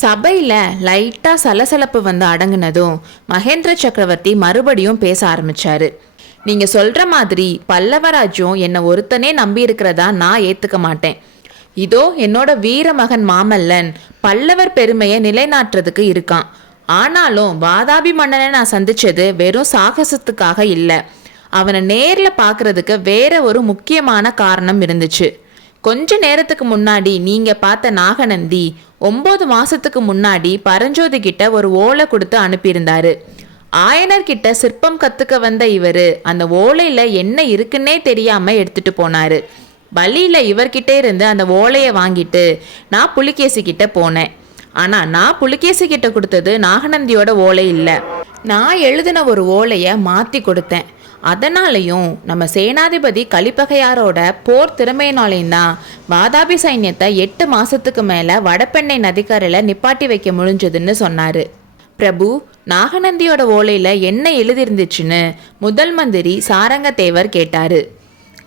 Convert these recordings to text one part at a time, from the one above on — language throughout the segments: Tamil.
சபையில் லைட்டாக சலசலப்பு வந்து அடங்குனதும் மகேந்திர சக்கரவர்த்தி மறுபடியும் பேச ஆரம்பிச்சாரு. நீங்க சொல்ற மாதிரி பல்லவராஜ்யம் என்னை ஒருத்தனே நம்பி இருக்கிறதா நான் ஏத்துக்க மாட்டேன். இதோ என்னோட வீர மகன் மாமல்லன் பல்லவர் பெருமையை நிலைநாட்டுறதுக்கு இருக்கான். ஆனாலும் வாதாபி மன்னனை நான் சந்திச்சது வெறும் சாகசத்துக்காக இல்லை. அவனை நேரில் பார்க்கறதுக்கு வேற ஒரு முக்கியமான காரணம் இருந்துச்சு. கொஞ்ச நேரத்துக்கு முன்னாடி நீங்க பார்த்த நாகநந்தி 9 மாசத்துக்கு முன்னாடி பரஞ்சோதி கிட்ட ஒரு ஓலை கொடுத்து அனுப்பியிருந்தாரு. ஆயனர் கிட்ட சிற்பம் கத்துக்க வந்த இவரு அந்த ஓலையில என்ன இருக்குன்னே தெரியாம எடுத்துட்டு போனாரு. வழியில இவர்கிட்ட இருந்து அந்த ஓலையை வாங்கிட்டு நான் புலிகேசி கிட்ட போனேன். ஆனா நான் புலிகேசி கிட்ட கொடுத்தது நாகநந்தியோட ஓலை இல்லை. நான் எழுதின ஒரு ஓலையை மாத்தி கொடுத்தேன். அதனாலையும் நம்ம சேனாதிபதி கலிப்பகையாரோட போர் திறமையினாலையும் தான் வாதாபி சைன்யத்தை 8 மாசத்துக்கு மேல வடபெண்ணை நதிக்கரையில் நிப்பாட்டி வைக்க முடிஞ்சதுன்னு சொன்னாரு. பிரபு, நாகநந்தியோட ஓலையில என்ன எழுதிருந்துச்சுன்னு முதல் மந்திரி சாரங்கத்தேவர் கேட்டாரு.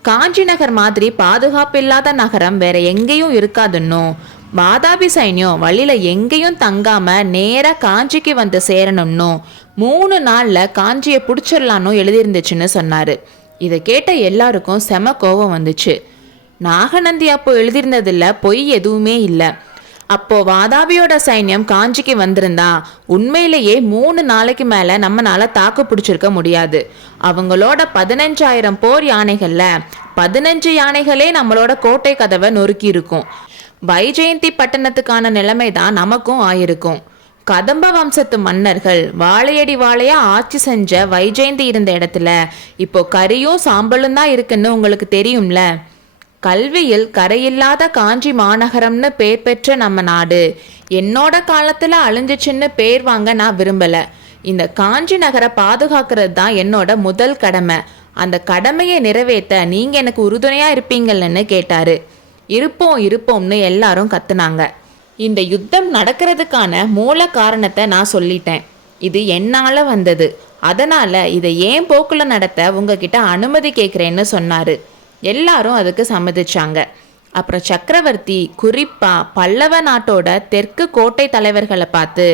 காஞ்சி நகர் மாதிரி பாதுகாப்பில்லாத நகரம் வேற எங்கேயும் இருக்காதுன்னும், வாதாபி சைன்யம் வழியில எங்கேயும் தங்காம நேரா காஞ்சிக்கு வந்து சேரணும்னும் 3 நாள்ல காஞ்சியை பிடிச்சிடலான்னு எழுதியிருந்துச்சுன்னு சொன்னாரு. இதை கேட்ட எல்லாருக்கும் செம கோபம் வந்துச்சு. நாகநந்தி அப்போ எழுதியிருந்ததில்ல பொய் எதுவுமே இல்லை. அப்போ வாதாபியோட சைன்யம் காஞ்சிக்கு வந்திருந்தா உண்மையிலேயே 3 நாளைக்கு மேல நம்மளால தாக்கு பிடிச்சிருக்க முடியாது. அவங்களோட 15,000 போர் யானைகள்ல 15 யானைகளே நம்மளோட கோட்டை கதவை நொறுக்கி இருக்கும். வைஜெயந்தி பட்டணத்துக்கான நிலைமை தான் நமக்கும் ஆயிருக்கும். கதம்ப வம்சத்து மன்னர்கள் வாழையடி வாழையா ஆட்சி செஞ்ச வைஜெயந்தி இருந்த இடத்துல இப்போ கரியும் சாம்பலும் தான் இருக்குன்னு உங்களுக்கு தெரியும்ல. கல்வியில் கரையில்லாத காஞ்சி மாநகரம்னு பேர் பெற்ற நம்ம நாடு என்னோட காலத்துல அழிஞ்சிச்சுன்னு பேர் வாங்க நான் விரும்பல. இந்த காஞ்சி நகரை பாதுகாக்கிறது தான் என்னோட முதல் கடமை. அந்த கடமையை நிறைவேற்ற நீங்க எனக்கு உறுதுணையா இருப்பீங்கள்னு கேட்டாரு. இருப்போம் இருப்போம்னு எல்லாரும் கத்துனாங்க. இந்த யுத்தம் நடக்கிறதுக்கான மூல காரணத்தை நான் சொல்லிட்டேன். இது என்னால வந்தது. அதனால இதை ஏன் போக்குல நடத்த உங்ககிட்ட அனுமதி கேட்குறேன்னு சொன்னாரு. எல்லாரும் அதுக்கு சம்மதிச்சாங்க. அப்புறம் சக்கரவர்த்தி குறிப்பா பல்லவ நாட்டோட தெற்கு கோட்டை தலைவர்களை பார்த்து,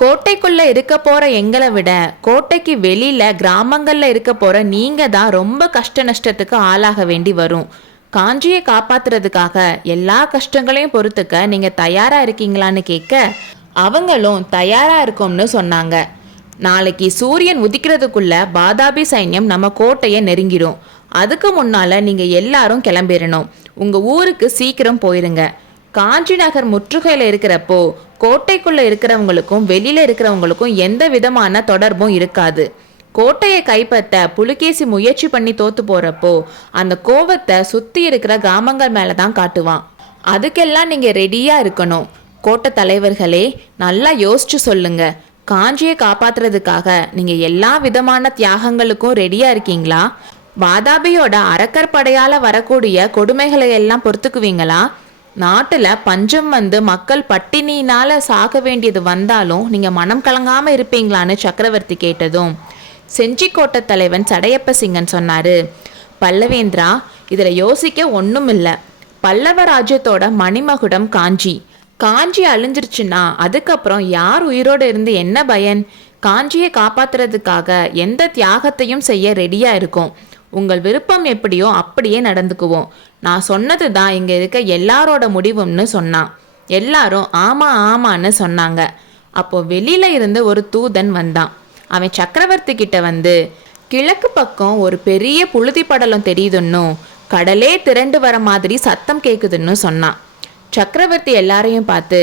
கோட்டைக்குள்ள இருக்க போற எங்களை விட கோட்டைக்கு வெளியில கிராமங்கள்ல இருக்க போற நீங்க தான் ரொம்ப கஷ்ட நஷ்டத்துக்கு ஆளாக வேண்டி வரும். காஞ்சியை காப்பாத்துறதுக்காக எல்லா கஷ்டங்களையும் பொறுத்துக்க நீங்க தயாரா இருக்கீங்களான்னு கேட்க அவங்களும் தயாரா இருக்கோம்னு சொன்னாங்க. நாளைக்கு சூரியன் உதிக்கிறதுக்குள்ள வாதாபி சைன்யம் நம்ம கோட்டையை நெருங்கிடும். அதுக்கு முன்னால நீங்க எல்லாரும் கிளம்பிடணும். உங்க ஊருக்கு சீக்கிரம் போயிருங்க. காஞ்சி நகர் முற்றுகையில இருக்கிறப்போ கோட்டைக்குள்ள இருக்கிறவங்களுக்கும் வெளியில இருக்கிறவங்களுக்கும் எந்த விதமான தொடர்பும் இருக்காது. கோட்டையை கைப்பற்ற புலிகேசி முயற்சி பண்ணி தோத்து போறப்போ அந்த கோவத்தை சுத்தி இருக்கிற கிராமங்கள் மேலதான் காட்டுவான். அதுக்கெல்லாம் நீங்க ரெடியா இருக்கணும். கோட்டை தலைவர்களே, நல்லா யோசிச்சு சொல்லுங்க. காஞ்சியை காப்பாத்துறதுக்காக நீங்க எல்லா விதமான தியாகங்களுக்கும் ரெடியா இருக்கீங்களா? வாதாபியோட அரக்கற்படையால வரக்கூடிய கொடுமைகளை எல்லாம் பொறுத்துக்குவீங்களா? நாட்டுல பஞ்சம் வந்து மக்கள் பட்டினியினால சாக வேண்டியது வந்தாலும் நீங்க மனம் கலங்காம இருப்பீங்களான்னு சக்கரவர்த்தி கேட்டதும் செஞ்சிக்கோட்டை தலைவன் சடையப்ப சிங்கன் சொன்னாரு, பல்லவேந்திரா, இதுல யோசிக்க ஒன்றும் இல்லை. பல்லவ ராஜ்யத்தோட மணிமகுடம் காஞ்சி. காஞ்சி அழிஞ்சிருச்சுன்னா அதுக்கப்புறம் யார் உயிரோடு இருந்து என்ன பயன்? காஞ்சியை காப்பாத்துறதுக்காக எந்த தியாகத்தையும் செய்ய ரெடியா இருக்கும். உங்கள் விருப்பம் எப்படியோ அப்படியே நடந்துக்குவோம். நான் சொன்னது தான் இங்க இருக்க எல்லாரோட முடிவும்னு சொன்னான். எல்லாரும் ஆமா ஆமான்னு சொன்னாங்க. அப்போ வெளியில இருந்து ஒரு தூதன் வந்தான். அவன் சக்கரவர்த்தி கிட்ட வந்து, கிழக்கு பக்கம் ஒரு பெரிய புழுதி படலம் தெரியுதுன்னும் கடலே திரண்டு வர மாதிரி சத்தம் கேக்குதுன்னு சொன்னான். சக்கரவர்த்தி எல்லாரையும் பார்த்து,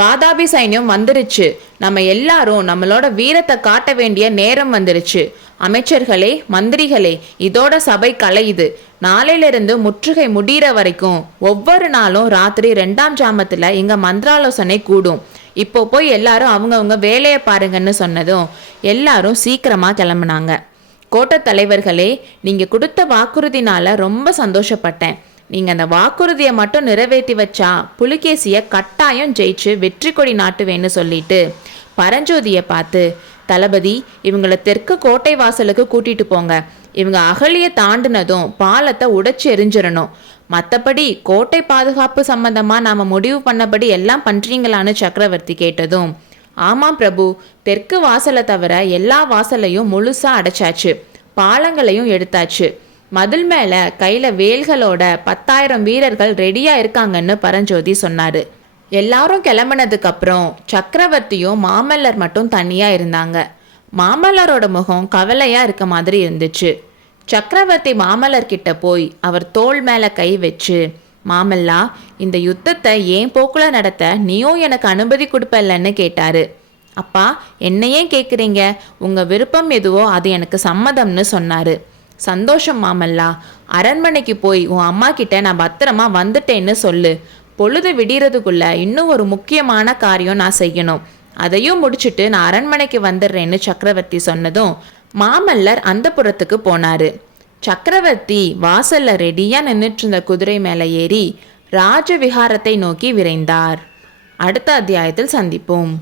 வாதாபி சைன்யம் வந்துருச்சு. நம்ம எல்லாரும் நம்மளோட வீரத்தை காட்ட வேண்டிய நேரம் வந்துருச்சு. அமைச்சர்களே, மந்திரிகளே, இதோட சபை கலையுது. நாளையிலிருந்து முற்றுகை முடிகிற வரைக்கும் ஒவ்வொரு நாளும் ராத்திரி 2ஆம் ஜாமத்துல இங்க மந்திராலோசனை கூடும். இப்போ போய் எல்லாரும் அவங்கவுங்க வேலையை பாருங்கன்னு சொன்னதும் எல்லாரும் சீக்கிரமா கிளம்புனாங்க. கோட்டை தலைவர்களே, நீங்க கொடுத்த வாக்குறுதினால ரொம்ப சந்தோஷப்பட்டேன். நீங்க அந்த வாக்குறுதியை மட்டும் நிறைவேற்றி வச்சா புலிகேசிய கட்டாயம் ஜெயிச்சு வெற்றி கொடி நாட்டுவேன்னு சொல்லிட்டு பரஞ்சோதியை பார்த்து, தளபதி, இவங்களை தெற்கு கோட்டை வாசலுக்கு கூட்டிட்டு போங்க. இவங்க அகழியை தாண்டினதும் பாலத்தை உடைச்சு எரிஞ்சிடணும். மற்றபடி கோட்டை பாதுகாப்பு சம்பந்தமா நாம முடிவு பண்ணபடி எல்லாம் பண்றீங்களான்னு சக்கரவர்த்தி கேட்டதும், ஆமாம் பிரபு, தெற்கு வாசலை தவிர எல்லா வாசலையும் முழுசா அடைச்சாச்சு, பாலங்களையும் எடுத்தாச்சு, மதில் மேல கையில வேல்களோட 10,000 வீரர்கள் ரெடியா இருக்காங்கன்னு பரஞ்சோதி சொன்னாரு. எல்லாரும் கிளம்பினதுக்கு அப்புறம் சக்கரவர்த்தியும் மாமல்லர் மட்டும் தனியா இருந்தாங்க. மாமல்லரோட முகம் கவலையா இருக்க மாதிரி இருந்துச்சு. சக்கரவர்த்தி மாமல்லர் கிட்ட போய் அவர் தோள் மேல கை வச்சு, மாமல்லா, இந்த யுத்தத்தை ஏன் போக்குல நடத்த நீயும் எனக்கு அனுமதி கொடுப்பல்லன்னு கேட்டாரு. அப்பா, என்னையே கேட்குறீங்க, உங்க விருப்பம் எதுவோ அது எனக்கு சம்மதம்னு சொன்னாரு. சந்தோஷம் மாமல்லா, அரண்மனைக்கு போய் உன் அம்மா கிட்ட நான் பத்திரமா வந்துட்டேன்னு சொல்லு. பொழுது விடிறதுக்குள்ள இன்னும் ஒரு முக்கியமான காரியம் நான் செய்யணும், அதையும் முடிச்சுட்டு நான் அரண்மனைக்கு வந்துடுறேன்னு சக்கரவர்த்தி சொன்னதும் மாமல்லர் அந்த புறத்துக்கு போனாரு. சக்கரவர்த்தி வாசல்ல ரெடியா நின்றுட்டு இருந்த குதிரை மேலே ஏறி ராஜவிகாரத்தை நோக்கி விரைந்தார். அடுத்த அத்தியாயத்தில் சந்திப்போம்.